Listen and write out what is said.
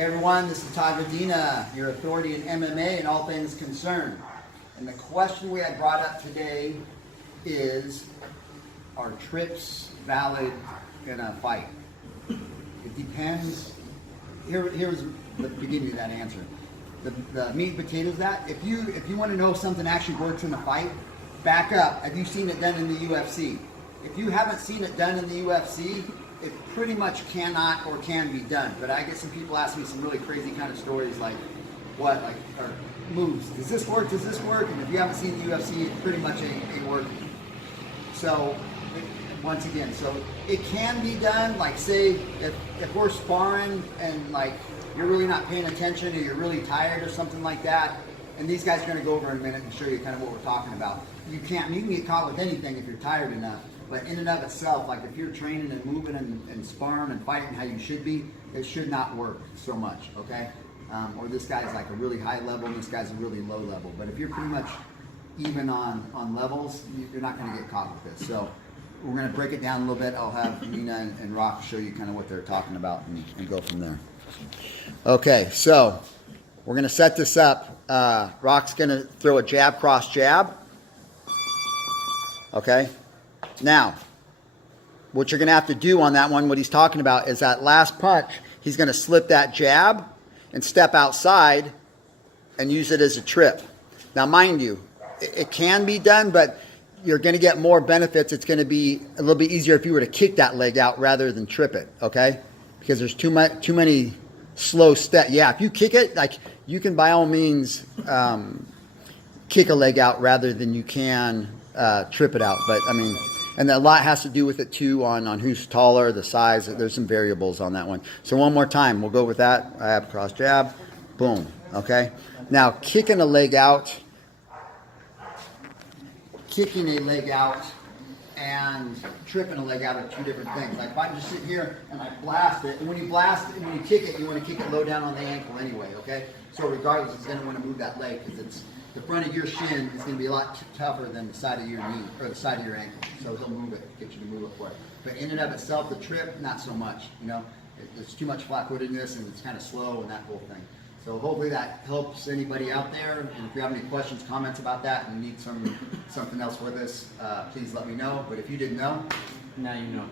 Hey everyone, this is Todd Medina, your authority in MMA and all things concerned. And the question we had brought up today is, are trips valid in a fight? It depends. Here's the beginning of that answer. The meat and potatoes of that. If you want to know if something actually works in a fight, back up. Have you seen it done in the UFC? If you haven't seen it done in the UFC, it pretty much cannot or can be done. But I get some people ask me some really crazy kind of stories like, or moves. Does this work? Does this work? And if you haven't seen the UFC, it pretty much ain't working. So, once again, so it can be done. Like say, if we're sparring and like you're really not paying attention or you're really tired or something like that, and these guys are going to go over in a minute and show you kind of what we're talking about. You can get caught with anything if you're tired enough. But in and of itself, like if you're training and moving and sparring and fighting how you should be, it should not work so much, okay? Or this guy's like a really high level and this guy's a really low level. But if you're pretty much even on levels, you're not going to get caught with this. So we're going to break it down a little bit. I'll have Nina and Rock show you kind of what they're talking about and go from there. Okay, so we're going to set this up. Rock's going to throw a jab, cross jab. Okay? Now, what you're going to have to do on that one, what he's talking about, is that last punch, he's going to slip that jab and step outside and use it as a trip. Now, mind you, it can be done, but you're going to get more benefits. It's going to be a little bit easier if you were to kick that leg out rather than trip it, okay? Because there's too many slow steps. Yeah, if you kick it, like you can by all means kick a leg out rather than you can trip it out. But I mean, and a lot has to do with it too on who's taller, the size. There's some variables on that one. So one more time, we'll go with that. Jab, cross, jab, boom. Okay. Now kicking a leg out and tripping a leg out are two different things. Like if I just sit here and I blast it, and when you blast it and when you kick it, you want to kick it low down on the ankle anyway. Okay. So regardless, it's going to want to move that leg because it's the front of your shin is going to be a lot tougher than the side of your knee or the side of your ankle. So he'll move it, get you to move it for it. But in and of itself, the trip, not so much. You know, there's too much flat-footedness and it's kind of slow and that whole thing. So hopefully that helps anybody out there. And if you have any questions, comments about that, and you need something else with us, please let me know. But if you didn't know, now you know.